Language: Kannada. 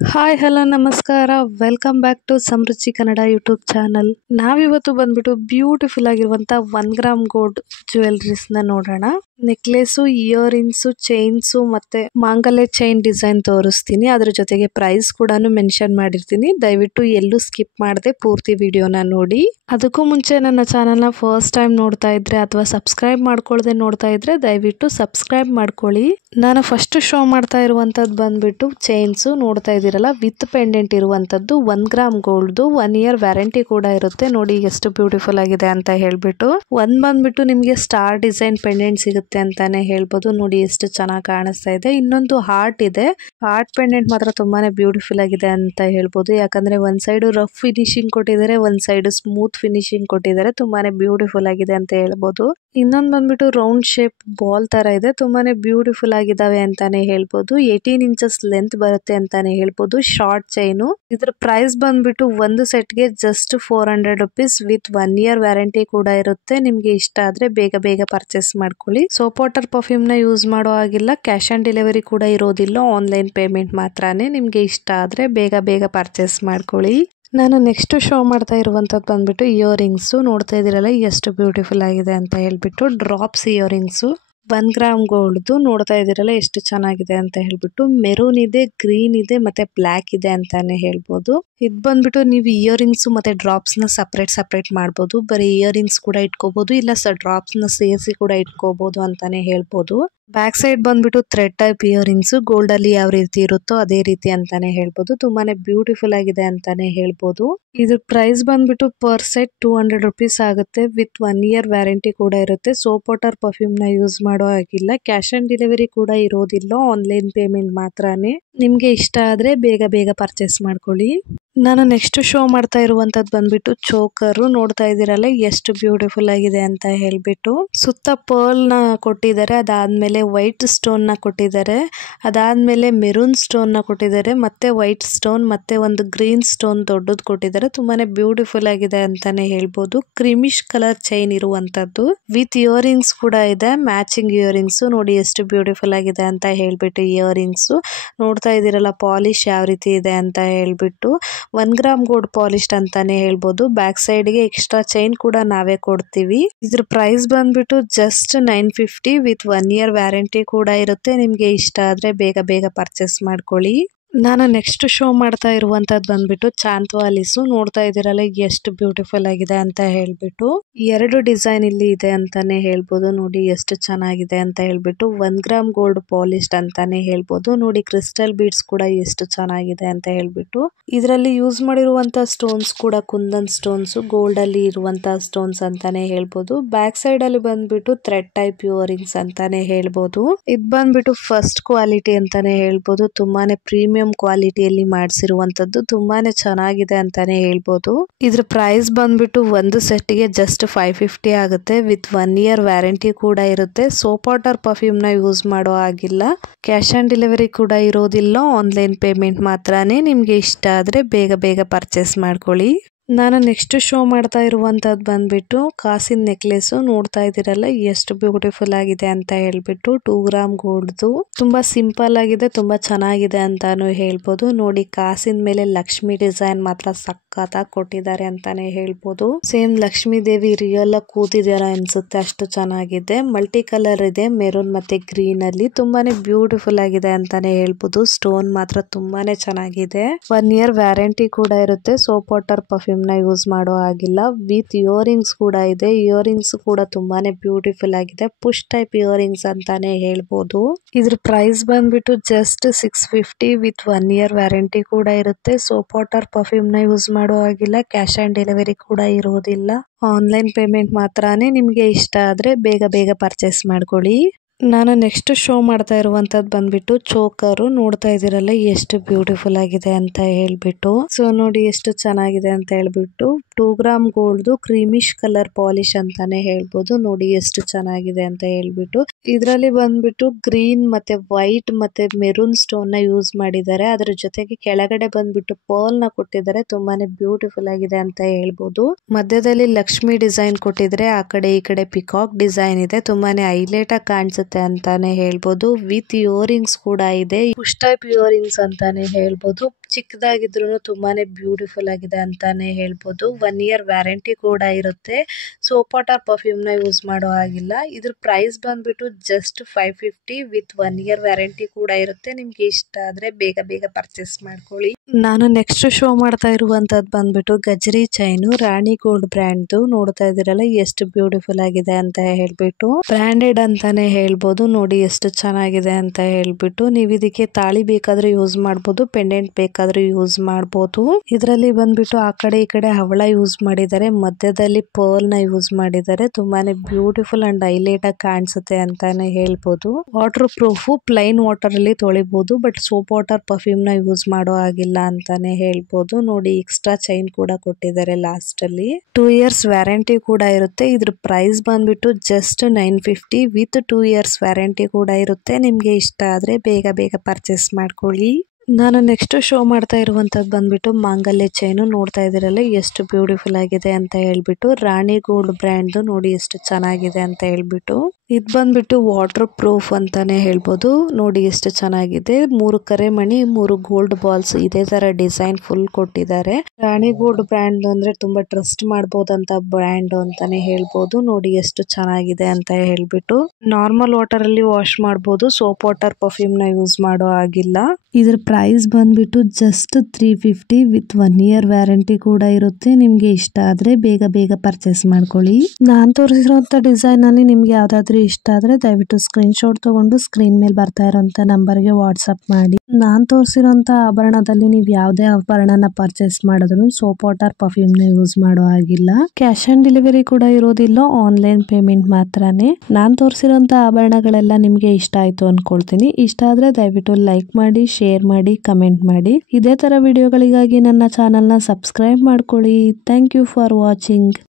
ಹಾಯ್ ಹಲೋ ನಮಸ್ಕಾರ welcome back to Samruchi Kannada YouTube channel. ನಾವಿವತ್ತು ಬಂದ್ಬಿಟ್ಟು ಬ್ಯೂಟಿಫುಲ್ ಆಗಿರುವಂತ 1 ಗ್ರಾಮ್ ಗೋಲ್ಡ್ ಜ್ಯುವೆಲರೀಸ್ ನ ನೋಡೋಣ. ನೆಕ್ಲೆಸು, ಇಯರಿಂಗ್ಸು, ಚೈನ್ಸು ಮತ್ತೆ ಮಾಂಗಲ್ಯ ಚೈನ್ ಡಿಸೈನ್ ತೋರಿಸ್ತೀನಿ. ಅದ್ರ ಜೊತೆಗೆ ಪ್ರೈಸ್ ಕೂಡ ಮೆನ್ಷನ್ ಮಾಡಿರ್ತೀನಿ. ದಯವಿಟ್ಟು ಎಲ್ಲೂ ಸ್ಕಿಪ್ ಮಾಡದೆ ಪೂರ್ತಿ ವಿಡಿಯೋನ ನೋಡಿ. ಅದಕ್ಕೂ ಮುಂಚೆ ನನ್ನ ಚಾನಲ್ನ ಫಸ್ಟ್ ಟೈಮ್ ನೋಡ್ತಾ ಇದ್ರೆ ಅಥವಾ ಸಬ್ಸ್ಕ್ರೈಬ್ ಮಾಡ್ಕೊಳ್ಳದೆ ನೋಡ್ತಾ ಇದ್ರೆ ದಯವಿಟ್ಟು ಸಬ್ಸ್ಕ್ರೈಬ್ ಮಾಡ್ಕೊಳ್ಳಿ. ನಾನು ಫಸ್ಟ್ ಶೋ ಮಾಡ್ತಾ ಇರುವಂತದ್ದು ಬಂದ್ಬಿಟ್ಟು ಚೈನ್ಸು ನೋಡ್ತಾ ಇದ್ದೀರಲ್ಲ, ವಿತ್ ಪೆಂಡೆಂಟ್ ಇರುವಂತದ್ದು 1 ಗ್ರಾಮ್ ಗೋಲ್ಡ್ 1 ಇಯರ್ ವ್ಯಾರಂಟಿ ಕೂಡ ಇರುತ್ತೆ. ನೋಡಿ ಎಷ್ಟು ಬ್ಯೂಟಿಫುಲ್ ಆಗಿದೆ ಅಂತ ಹೇಳ್ಬಿಟ್ಟು. ಒಂದ್ ಬಂದ್ಬಿಟ್ಟು ನಿಮ್ಗೆ ಸ್ಟಾರ್ ಡಿಸೈನ್ ಪೆಂಡೆಂಟ್ ಸಿಗುತ್ತೆ ಅಂತಾನೆ ಹೇಳ್ಬೋದು. ನೋಡಿ ಎಷ್ಟು ಚೆನ್ನಾಗಿ ಕಾಣಿಸ್ತಾ ಇದೆ. ಇನ್ನೊಂದು ಹಾರ್ಟ್ ಇದೆ. ಹಾರ್ಟ್ ಪೆಂಡೆಂಟ್ ಮಾತ್ರ ತುಂಬಾನೇ ಬ್ಯೂಟಿಫುಲ್ ಆಗಿದೆ ಅಂತ ಹೇಳ್ಬೋದು. ಯಾಕಂದ್ರೆ ಒಂದ್ ಸೈಡ್ ರಫ್ ಫಿನಿಶಿಂಗ್ ಕೊಟ್ಟಿದ್ದಾರೆ, ಒಂದ್ ಸೈಡ್ ಸ್ಮೂತ್ ಫಿನಿಶಿಂಗ್ ಕೊಟ್ಟಿದ್ದಾರೆ. ತುಂಬಾನೇ ಬ್ಯೂಟಿಫುಲ್ ಆಗಿದೆ ಅಂತ ಹೇಳ್ಬೋದು. ಇನ್ನೊಂದು ಬಂದ್ಬಿಟ್ಟು ರೌಂಡ್ ಶೇಪ್ ಬಾಲ್ ತರ ಇದೆ. ತುಂಬಾನೇ ಬ್ಯೂಟಿಫುಲ್ ಆಗಿದಾವೆ ಅಂತಾನೆ ಹೇಳ್ಬೋದು. 18 ಇಂಚಸ್ ಲೆಂತ್ ಬರುತ್ತೆ ಅಂತಾನೆ ಹೇಳ್ಬೋದು. Short chain. ಇದ್ರ ಪ್ರೈಸ್ ಬಂದ್ಬಿಟ್ಟು ಒಂದು ಸೆಟ್ಗೆ just 400 rupees with 1 year warranty ಕೂಡ ಇರುತ್ತೆ. ನಿಮ್ಗೆ ಇಷ್ಟ ಆದ್ರೆ ಬೇಗ ಬೇಗ ಪರ್ಚೇಸ್ ಮಾಡ್ಕೊಳ್ಳಿ. ಸೋಪ್ ವಾಟರ್ ಪರ್ಫ್ಯೂಮ್ ನ ಯೂಸ್ ಮಾಡೋ ಆಗಿಲ್ಲ. ಕ್ಯಾಶ್ ಆನ್ ಡೆಲಿವರಿ ಕೂಡ ಇರೋದಿಲ್ಲ. ಆನ್ಲೈನ್ ಪೇಮೆಂಟ್ ಮಾತ್ರನೇ. ನಿಮ್ಗೆ ಇಷ್ಟ ಆದ್ರೆ ಬೇಗ ಬೇಗ ಪರ್ಚೇಸ್ ಮಾಡ್ಕೊಳ್ಳಿ. ನಾನು ನೆಕ್ಸ್ಟ್ ಶೋ ಮಾಡ್ತಾ ಇರುವಂತದ್ದು ಬಂದ್ಬಿಟ್ಟು ಇಯರಿಂಗ್ಸು. ನೋಡ್ತಾ ಇದ್ದೀರಲ್ಲ ಎಷ್ಟು ಬ್ಯೂಟಿಫುಲ್ ಆಗಿದೆ ಅಂತ ಹೇಳ್ಬಿಟ್ಟು. ಡ್ರಾಪ್ಸ್ ಇಯರಿಂಗ್ಸು 1 ಗ್ರಾಮ್ ಗೋಲ್ಡ್ ನೋಡ್ತಾ ಇದ್ದೀರಲ್ಲ ಎಷ್ಟು ಚೆನ್ನಾಗಿದೆ ಅಂತ ಹೇಳ್ಬಿಟ್ಟು. ಮೆರೂನ್ ಇದೆ, ಗ್ರೀನ್ ಇದೆ ಮತ್ತೆ ಬ್ಲ್ಯಾಕ್ ಇದೆ ಅಂತಾನೆ ಹೇಳ್ಬೋದು. ಇದು ಬಂದ್ಬಿಟ್ಟು ನೀವು ಇಯರಿಂಗ್ಸ್ ಮತ್ತೆ ಡ್ರಾಪ್ಸ್ ನ ಸಪರೇಟ್ ಮಾಡ್ಬೋದು. ಬರೀ ಇಯರಿಂಗ್ಸ್ ಕೂಡ ಇಟ್ಕೋಬಹುದು, ಇಲ್ಲ ಡ್ರಾಪ್ಸ್ ನ ಸೇರಿಸಿ ಕೂಡ ಇಟ್ಕೋಬಹುದು ಅಂತಾನೆ ಹೇಳ್ಬೋದು. ಬ್ಯಾಕ್ ಸೈಡ್ ಬಂದ್ಬಿಟ್ಟು ಥ್ರೆಡ್ ಟೈಪ್ ಇಯರಿಂಗ್ಸ್. ಗೋಲ್ಡ್ ಅಲ್ಲಿ ಯಾವ ರೀತಿ ಇರುತ್ತೋ ಅದೇ ರೀತಿ ಅಂತಾನೆ ಹೇಳ್ಬೋದು. ತುಂಬಾನೇ ಬ್ಯೂಟಿಫುಲ್ ಆಗಿದೆ ಅಂತಾನೆ ಹೇಳ್ಬೋದು. ಇದ್ರ ಪ್ರೈಸ್ ಬಂದ್ಬಿಟ್ಟು ಪರ್ ಸೆಟ್ 200 ರುಪೀಸ್ ಆಗುತ್ತೆ ವಿತ್ 1 ಇಯರ್ ವ್ಯಾರಂಟಿ ಕೂಡ ಇರುತ್ತೆ. ಸೋಪ್ ವಾಟರ್ ಪರ್ಫ್ಯೂಮ್ ನ ಯೂಸ್ ಮಾಡೋ ಆಗಿಲ್ಲ. ಕ್ಯಾಶ್ ಆನ್ ಡೆಲಿವರಿ ಕೂಡ ಇರೋದಿಲ್ಲ. ಆನ್ಲೈನ್ ಪೇಮೆಂಟ್ ಮಾತ್ರನೇ. ನಿಮ್ಗೆ ಇಷ್ಟ ಆದ್ರೆ ಬೇಗ ಬೇಗ ಪರ್ಚೇಸ್ ಮಾಡ್ಕೊಳ್ಳಿ. ನಾನು ನೆಕ್ಸ್ಟ್ ಶೋ ಮಾಡ್ತಾ ಇರುವಂತದ್ದು ಬಂದ್ಬಿಟ್ಟು ಚೋಕರ್. ನೋಡ್ತಾ ಇದ್ದೀರಲ್ಲ ಎಷ್ಟು ಬ್ಯೂಟಿಫುಲ್ ಆಗಿದೆ ಅಂತ ಹೇಳ್ಬಿಟ್ಟು. ಸುತ್ತ ಪರ್ಲ್ ನ ಕೊಟ್ಟಿದ್ದಾರೆ, ಅದಾದ್ಮೇಲೆ ವೈಟ್ ಸ್ಟೋನ್ ನ ಕೊಟ್ಟಿದ್ದಾರೆ, ಅದಾದ್ಮೇಲೆ ಮೆರೂನ್ ಸ್ಟೋನ್ ನ ಕೊಟ್ಟಿದ್ದಾರೆ, ಮತ್ತೆ ವೈಟ್ ಸ್ಟೋನ್ ಮತ್ತೆ ಒಂದು ಗ್ರೀನ್ ಸ್ಟೋನ್ ದೊಡ್ಡದು ಕೊಟ್ಟಿದ್ದಾರೆ. ತುಂಬಾನೇ ಬ್ಯೂಟಿಫುಲ್ ಆಗಿದೆ ಅಂತಾನೆ ಹೇಳ್ಬೋದು. ಕ್ರಿಮಿಶ್ ಕಲರ್ ಚೈನ್ ಇರುವಂತದ್ದು ವಿತ್ ಇಯರಿಂಗ್ಸ್ ಕೂಡ ಇದೆ. Matching earrings. ನೋಡಿ ಎಷ್ಟು ಬ್ಯೂಟಿಫುಲ್ ಆಗಿದೆ ಅಂತ ಹೇಳ್ಬಿಟ್ಟು ಇಯರಿಂಗ್ಸ್. ನೋಡ್ತಾ ಇದ್ದೀರಲ್ಲ ಪಾಲಿಶ್ ಯಾವ ರೀತಿ ಇದೆ ಅಂತ ಹೇಳ್ಬಿಟ್ಟು. 1 ಗ್ರಾಮ್ ಗೋಲ್ಡ್ ಪಾಲಿಶ್ಡ್ ಅಂತಾನೆ ಹೇಳ್ಬೋದು. ಬ್ಯಾಕ್ ಸೈಡ್ ಗೆ ಎಕ್ಸ್ಟ್ರಾ ಚೈನ್ ಕೂಡ ನಾವೇ ಕೊಡ್ತೀವಿ. ಇದ್ರ ಪ್ರೈಸ್ ಬಂದ್ಬಿಟ್ಟು ಜಸ್ಟ್ 950 ವಿತ್ 1 ಇಯರ್ ವ್ಯಾರಂಟಿ ಕೂಡ ಇರುತ್ತೆ. ನಿಮ್ಗೆ ಇಷ್ಟ ಆದ್ರೆ ಬೇಗ ಬೇಗ ಪರ್ಚೇಸ್ ಮಾಡ್ಕೊಳ್ಳಿ. ನಾನು ನೆಕ್ಸ್ಟ್ ಶೋ ಮಾಡ್ತಾ ಇರುವಂತದ್ದು ಬಂದ್ಬಿಟ್ಟು ಚಾಂತ್ವಾಲಿಸು. ನೋಡ್ತಾ ಇದ್ದೀರಲ್ಲ ಎಷ್ಟು ಬ್ಯೂಟಿಫುಲ್ ಆಗಿದೆ ಅಂತ ಹೇಳ್ಬಿಟ್ಟು. 2 ಡಿಸೈನ್ ಇಲ್ಲಿ ಇದೆ ಅಂತಾನೆ ಹೇಳ್ಬೋದು. ನೋಡಿ ಎಷ್ಟು ಚೆನ್ನಾಗಿದೆ ಅಂತ ಹೇಳ್ಬಿಟ್ಟು. 1 ಗ್ರಾಮ್ ಗೋಲ್ಡ್ ಪಾಲಿಶ್ಡ್ ಅಂತಾನೆ ಹೇಳ್ಬೋದು. ನೋಡಿ ಕ್ರಿಸ್ಟಲ್ ಬೀಡ್ಸ್ ಕೂಡ ಎಷ್ಟು ಚೆನ್ನಾಗಿದೆ ಅಂತ ಹೇಳ್ಬಿಟ್ಟು. ಇದರಲ್ಲಿ ಯೂಸ್ ಮಾಡಿರುವಂತ ಸ್ಟೋನ್ಸ್ ಕೂಡ ಕುಂದನ್ ಸ್ಟೋನ್ಸ್, ಗೋಲ್ಡ್ ಅಲ್ಲಿ ಇರುವಂತ ಸ್ಟೋನ್ಸ್ ಅಂತಾನೆ ಹೇಳ್ಬೋದು. ಬ್ಯಾಕ್ ಸೈಡ್ ಅಲ್ಲಿ ಬಂದ್ಬಿಟ್ಟು ಥ್ರೆಡ್ ಟೈಪ್ ಇಯರಿಂಗ್ಸ್ ಅಂತಾನೆ ಹೇಳ್ಬೋದು. ಇದು ಬಂದ್ಬಿಟ್ಟು ಫಸ್ಟ್ ಕ್ವಾಲಿಟಿ ಅಂತಾನೆ ಹೇಳ್ಬೋದು. ತುಂಬಾನೇ ಪ್ರೀಮಿಯಂ ಕ್ವಾಲಿಟಿಯಲ್ಲಿ ಮಾಡಿಸಿರುವಂತದ್ದು. ತುಂಬಾನೇ ಚೆನ್ನಾಗಿದೆ ಅಂತಾನೆ ಹೇಳ್ಬೋದು. ಇದ್ರ ಪ್ರೈಸ್ ಬಂದ್ಬಿಟ್ಟು ಒಂದು ಸೆಟ್ ಗೆ ಜಸ್ಟ್ 550 ಆಗುತ್ತೆ ವಿತ್ 1 ಇಯರ್ ವ್ಯಾರಂಟಿ ಕೂಡ ಇರುತ್ತೆ. ಸೋಪ್ ವಾಟರ್ ಪರ್ಫ್ಯೂಮ್ ನ ಯೂಸ್ ಮಾಡೋ ಆಗಿಲ್ಲ. ಕ್ಯಾಶ್ ಆನ್ ಡೆಲಿವರಿ ಕೂಡ ಇರೋದಿಲ್ಲ. ಆನ್ಲೈನ್ ಪೇಮೆಂಟ್ ಮಾತ್ರನೇ. ನಿಮ್ಗೆ ಇಷ್ಟ ಆದ್ರೆ ಬೇಗ ಬೇಗ ಪರ್ಚೇಸ್ ಮಾಡ್ಕೊಳ್ಳಿ. ನಾನು ನೆಕ್ಸ್ಟ್ ಶೋ ಮಾಡ್ತಾ ಇರುವಂತದ್ದು ಬಂದ್ಬಿಟ್ಟು ಕಾಸಿನ ನೆಕ್ಲೆಸ್. ನೋಡ್ತಾ ಇದ್ದೀರಲ್ಲ ಎಷ್ಟು ಬ್ಯೂಟಿಫುಲ್ ಆಗಿದೆ ಅಂತ ಹೇಳ್ಬಿಟ್ಟು. 2 ಗ್ರಾಮ್ ಗೋಲ್ಡ್ದು. ತುಂಬಾ ಸಿಂಪಲ್ ಆಗಿದೆ, ತುಂಬಾ ಚೆನ್ನಾಗಿದೆ ಅಂತಾನು ಹೇಳ್ಬೋದು. ನೋಡಿ ಕಾಸಿನ ಮೇಲೆ ಲಕ್ಷ್ಮಿ ಡಿಸೈನ್ ಮಾತ್ರ ಸಖತ್ತಾಗಿ ಕೊಟ್ಟಿದ್ದಾರೆ ಅಂತಾನೆ ಹೇಳ್ಬೋದು. ಸೇಮ್ ಲಕ್ಷ್ಮೀ ದೇವಿ ರಿಯಲ್ ಆಗಿ ಕೂತಿದಾರ ಅನ್ಸುತ್ತೆ, ಅಷ್ಟು ಚೆನ್ನಾಗಿದೆ. ಮಲ್ಟಿ ಕಲರ್ ಇದೆ, ಮೆರೂನ್ ಮತ್ತೆ ಗ್ರೀನ್ ಅಲ್ಲಿ. ತುಂಬಾನೇ ಬ್ಯೂಟಿಫುಲ್ ಆಗಿದೆ ಅಂತಾನೆ ಹೇಳ್ಬೋದು. ಸ್ಟೋನ್ ಮಾತ್ರ ತುಂಬಾನೇ ಚೆನ್ನಾಗಿದೆ. 1 ಇಯರ್ ವ್ಯಾರಂಟಿ ಕೂಡ ಇರುತ್ತೆ. ಸೋಪ್ ವಾಟರ್ ಪರ್ಫ್ಯೂಮ್ ನ ಯೂಸ್ ಮಾಡೋ ಆಗಿಲ್ಲ. ವಿತ್ ಇಯರಿಂಗ್ಸ್ ಕೂಡ ಇದೆ. ಇಯರಿಂಗ್ಸ್ ಕೂಡ ತುಂಬಾನೇ ಬ್ಯೂಟಿಫುಲ್ ಆಗಿದೆ. ಪುಷ್ ಟೈಪ್ ಇಯರಿಂಗ್ಸ್ ಅಂತಾನೆ ಹೇಳ್ಬೋದು. ಇದ್ರ ಪ್ರೈಸ್ ಬಂದ್ಬಿಟ್ಟು ಜಸ್ಟ್ 650 ವಿತ್ 1 ಇಯರ್ ವ್ಯಾರಂಟಿ ಕೂಡ ಇರುತ್ತೆ. ಸೋಪ್ ವಾಟರ್ ಪರ್ಫ್ಯೂಮ್ ನ ಯೂಸ್ ಮಾಡೋ ಆಗಿಲ್ಲ. ಕ್ಯಾಶ್ ಆನ್ ಡೆಲಿವರಿ ಕೂಡ ಇರೋದಿಲ್ಲ. ಆನ್ಲೈನ್ ಪೇಮೆಂಟ್ ಮಾತ್ರನೇ. ನಿಮ್ಗೆ ಇಷ್ಟ ಆದ್ರೆ ಬೇಗ ಬೇಗ ಪರ್ಚೇಸ್ ಮಾಡ್ಕೊಳ್ಳಿ. ನಾನು ನೆಕ್ಸ್ಟ್ ಶೋ ಮಾಡ್ತಾ ಇರುವಂತದ್ದು ಬಂದ್ಬಿಟ್ಟು ಚೋಕರು. ನೋಡ್ತಾ ಇದ್ದೀರಲ್ಲ ಎಷ್ಟು ಬ್ಯೂಟಿಫುಲ್ ಆಗಿದೆ ಅಂತ ಹೇಳ್ಬಿಟ್ಟು. ಸೊ ನೋಡಿ ಎಷ್ಟು ಚೆನ್ನಾಗಿದೆ ಅಂತ ಹೇಳ್ಬಿಟ್ಟು. 2 gram gold creamish colour polish ಅಂತಾನೆ ಹೇಳ್ಬೋದು. ನೋಡಿ ಎಷ್ಟು ಚೆನ್ನಾಗಿದೆ ಅಂತ ಹೇಳ್ಬಿಟ್ಟು. ಇದರಲ್ಲಿ ಬಂದ್ಬಿಟ್ಟು ಗ್ರೀನ್ ಮತ್ತೆ ವೈಟ್ ಮತ್ತೆ ಮೆರೂನ್ ಸ್ಟೋನ್ ನ ಯೂಸ್ ಮಾಡಿದ್ದಾರೆ. ಅದ್ರ ಜೊತೆಗೆ ಕೆಳಗಡೆ ಬಂದ್ಬಿಟ್ಟು ಪರ್ಲ್ ನ ಕೊಟ್ಟಿದ್ದಾರೆ. ತುಂಬಾನೇ ಬ್ಯೂಟಿಫುಲ್ ಆಗಿದೆ ಅಂತ ಹೇಳ್ಬೋದು. ಮಧ್ಯದಲ್ಲಿ ಲಕ್ಷ್ಮಿ ಡಿಸೈನ್ ಕೊಟ್ಟಿದ್ರೆ, ಆ ಕಡೆ ಈ ಕಡೆ ಪಿಕಾಕ್ ಡಿಸೈನ್ ಇದೆ. ತುಂಬಾನೇ ಹೈಲೈಟ್ ಆಗಿ ಕಾಣಿಸುತ್ತೆ ಅಂತಾನೆ ಹೇಳ್ಬೋದು. ವಿತ್ ಇಯರಿಂಗ್ಸ್ ಕೂಡ ಇದೆ. ಪುಷ್ ಟೈಪ್ ಇಯರಿಂಗ್ಸ್ ಅಂತಾನೆ ಹೇಳ್ಬೋದು. ಚಿಕ್ಕದಾಗಿದ್ರು ತುಂಬಾನೇ ಬ್ಯೂಟಿಫುಲ್ ಆಗಿದೆ ಅಂತಾನೆ ಹೇಳ್ಬೋದು. 1 ಇಯರ್ ವ್ಯಾರಂಟಿ ಕೂಡ ಇರುತ್ತೆ. ಸೋಪ್ ವಾಟರ್ ಪರ್ಫ್ಯೂಮ್ ನ ಯೂಸ್ ಮಾಡೋ ಹಾಗಿಲ್ಲ. ಇದ್ರ ಪ್ರೈಸ್ ಬಂದ್ಬಿಟ್ಟು ಜಸ್ಟ್ 550 ವಿತ್ 1 ಇಯರ್ ವ್ಯಾರಂಟಿ ಕೂಡ ಇರುತ್ತೆ. ನಿಮ್ಗೆ ಇಷ್ಟ ಆದ್ರೆ ಬೇಗ ಬೇಗ ಪರ್ಚೇಸ್ ಮಾಡ್ಕೊಳ್ಳಿ. ನಾನು ನೆಕ್ಸ್ಟ್ ಶೋ ಮಾಡ್ತಾ ಇರುವಂತದ್ದು ಬಂದ್ಬಿಟ್ಟು ಗಜರಿ ಚೈನು, ರಾಣಿ ಗೋಲ್ಡ್ ಬ್ರ್ಯಾಂಡ್. ನೋಡ್ತಾ ಇದ್ದೀರಲ್ಲ ಎಷ್ಟು ಬ್ಯೂಟಿಫುಲ್ ಆಗಿದೆ ಅಂತ ಹೇಳ್ಬಿಟ್ಟು, ಬ್ರ್ಯಾಂಡೆಡ್ ಅಂತಾನೆ ಹೇಳ್ಬೋದು. ನೋಡಿ ಎಷ್ಟು ಚೆನ್ನಾಗಿದೆ ಅಂತ ಹೇಳ್ಬಿಟ್ಟು. ನೀವು ಇದಕ್ಕೆ ತಾಳಿ ಬೇಕಾದ್ರೆ ಯೂಸ್ ಮಾಡ್ಬೋದು, ಪೆಂಡೆಂಟ್ ಬೇಕಾದ್ರೆ ಯೂಸ್ ಮಾಡ್ಬೋದು. ಇದರಲ್ಲಿ ಬಂದ್ಬಿಟ್ಟು ಆ ಕಡೆ ಈ ಕಡೆ ಹವಳ ಯೂಸ್ ಮಾಡಿದ್ದಾರೆ, ಮಧ್ಯದಲ್ಲಿ ಪರ್ಲ್ ನ ಯೂಸ್ ಮಾಡಿದ್ದಾರೆ. ತುಂಬಾನೇ ಬ್ಯೂಟಿಫುಲ್ ಅಂಡ್ ಹೈಲೈಟ್ ಆಗಿ ಕಾಣಿಸುತ್ತೆ ಅಂತಾನೆ ಹೇಳ್ಬೋದು. ವಾಟರ್ ಪ್ರೂಫ್, ಪ್ಲೈನ್ ವಾಟರ್ ಅಲ್ಲಿ ತೊಳಿಬಹುದು, ಬಟ್ ಸೋಪ್ ವಾಟರ್ ಪರ್ಫ್ಯೂಮ್ ನ ಯೂಸ್ ಮಾಡೋ ಆಗಿಲ್ಲ ಅಂತಾನೆ ಹೇಳ್ಬೋದು. ನೋಡಿ ಎಕ್ಸ್ಟ್ರಾ ಚೈನ್ ಕೂಡ ಕೊಟ್ಟಿದ್ದಾರೆ ಲಾಸ್ಟ್ ಅಲ್ಲಿ. 2 ಇಯರ್ಸ್ ವ್ಯಾರಂಟಿ ಕೂಡ ಇರುತ್ತೆ. ಇದ್ರ ಪ್ರೈಸ್ ಬಂದ್ಬಿಟ್ಟು ಜಸ್ಟ್ 950 ವಿತ್ 2 ಇಯರ್ಸ್ ವ್ಯಾರಂಟಿ ಕೂಡ ಇರುತ್ತೆ. ನಿಮ್ಗೆ ಇಷ್ಟ ಆದ್ರೆ ಬೇಗ ಬೇಗ ಪರ್ಚೇಸ್ ಮಾಡ್ಕೊಳ್ಳಿ. ನಾನು ನೆಕ್ಸ್ಟ್ ಶೋ ಮಾಡ್ತಾ ಇರುವಂತದ್ದು ಬಂದ್ಬಿಟ್ಟು ಮಾಂಗಲ್ಯ ಚೈನು. ನೋಡ್ತಾ ಇದ್ದೀರಲ್ಲ ಎಷ್ಟು ಬ್ಯೂಟಿಫುಲ್ ಆಗಿದೆ ಅಂತ ಹೇಳ್ಬಿಟ್ಟು, ರಾಣಿ ಗೋಲ್ಡ್ ಬ್ರ್ಯಾಂಡ್. ನೋಡಿ ಎಷ್ಟು ಚೆನ್ನಾಗಿದೆ ಅಂತ ಹೇಳ್ಬಿಟ್ಟು. ಇದು ಬಂದ್ಬಿಟ್ಟು ವಾಟರ್ ಪ್ರೂಫ್ ಅಂತಾನೆ ಹೇಳ್ಬೋದು. ನೋಡಿ ಎಷ್ಟು ಚೆನ್ನಾಗಿದೆ. 3 ಕರೆಮಣಿ, 3 ಗೋಲ್ಡ್ ಬಾಲ್ಸ್, ಇದೇ ತರ ಡಿಸೈನ್ ಫುಲ್ ಕೊಟ್ಟಿದ್ದಾರೆ. ರಾಣಿ ಗೋಲ್ಡ್ ಬ್ರ್ಯಾಂಡ್ ಅಂದ್ರೆ ತುಂಬಾ ಟ್ರಸ್ಟ್ ಮಾಡಬಹುದಂತ ಬ್ರ್ಯಾಂಡ್ ಅಂತಾನೆ ಹೇಳ್ಬೋದು. ನೋಡಿ ಎಷ್ಟು ಚೆನ್ನಾಗಿದೆ ಅಂತ ಹೇಳ್ಬಿಟ್ಟು. ನಾರ್ಮಲ್ ವಾಟರ್ ಅಲ್ಲಿ ವಾಶ್ ಮಾಡಬಹುದು, ಸೋಪ್ ವಾಟರ್ ಪರ್ಫ್ಯೂಮ್ ನ ಯೂಸ್ ಮಾಡೋ ಆಗಿಲ್ಲ. ಇದ್ರ ಪ್ರೈಸ್ ಬಂದ್ಬಿಟ್ಟು ಜಸ್ಟ್ 350 ವಿತ್ 1 ಇಯರ್ ವ್ಯಾರಂಟಿ ಕೂಡ ಇರುತ್ತೆ. ನಿಮ್ಗೆ ಇಷ್ಟ ಆದ್ರೆ ಬೇಗ ಬೇಗ ಪರ್ಚೇಸ್ ಮಾಡ್ಕೊಳ್ಳಿ. ನಾನ್ ತೋರಿಸಿರುವಂತ ಡಿಸೈನ್ ಅಲ್ಲಿ ನಿಮ್ಗೆ ಯಾವ್ದಾದ್ರು ಇಷ್ಟ ಆದ್ರೆ ದಯವಿಟ್ಟು ಸ್ಕ್ರೀನ್ ಶಾಟ್ ತಗೊಂಡು ಸ್ಕ್ರೀನ್ ಮೇಲೆ ಬರ್ತಾ ಇರೋಂತ ನಂಬರ್ಗೆ ವಾಟ್ಸ್ಆಪ್ ಮಾಡಿ. ನಾನ್ ತೋರಿಸಿರೋಂತ ಆಭರಣದಲ್ಲಿ ನೀವು ಯಾವುದೇ ಆಭರಣನ ಪರ್ಚೇಸ್ ಮಾಡಿದ್ರು ಸೋಪ್ ವಾಟರ್ ಪರ್ಫ್ಯೂಮ್ ನ ಯೂಸ್ ಮಾಡೋ ಆಗಿಲ್ಲ. ಕ್ಯಾಶ್ ಆನ್ ಡೆಲಿವರಿ ಕೂಡ ಇರೋದಿಲ್ಲ, ಆನ್ಲೈನ್ ಪೇಮೆಂಟ್ ಮಾತ್ರನೇ. ನಾನ್ ತೋರಿಸಿರೋಂತ ಆಭರಣಗಳೆಲ್ಲ ನಿಮ್ಗೆ ಇಷ್ಟ ಆಯ್ತು ಅನ್ಕೊಳ್ತೀನಿ. ಇಷ್ಟ ಆದ್ರೆ ದಯವಿಟ್ಟು ಲೈಕ್ ಮಾಡಿ, ಶೇರ್ ಮಾಡಿ, ಕಮೆಂಟ್ ಮಾಡಿ. ಇದೇ ತರ ವಿಡಿಯೋಗಳಿಗಾಗಿ ನನ್ನ ಚಾನೆಲ್ ನ ಸಬ್ಸ್ಕ್ರೈಬ್ ಮಾಡ್ಕೊಳ್ಳಿ. Thank you for watching.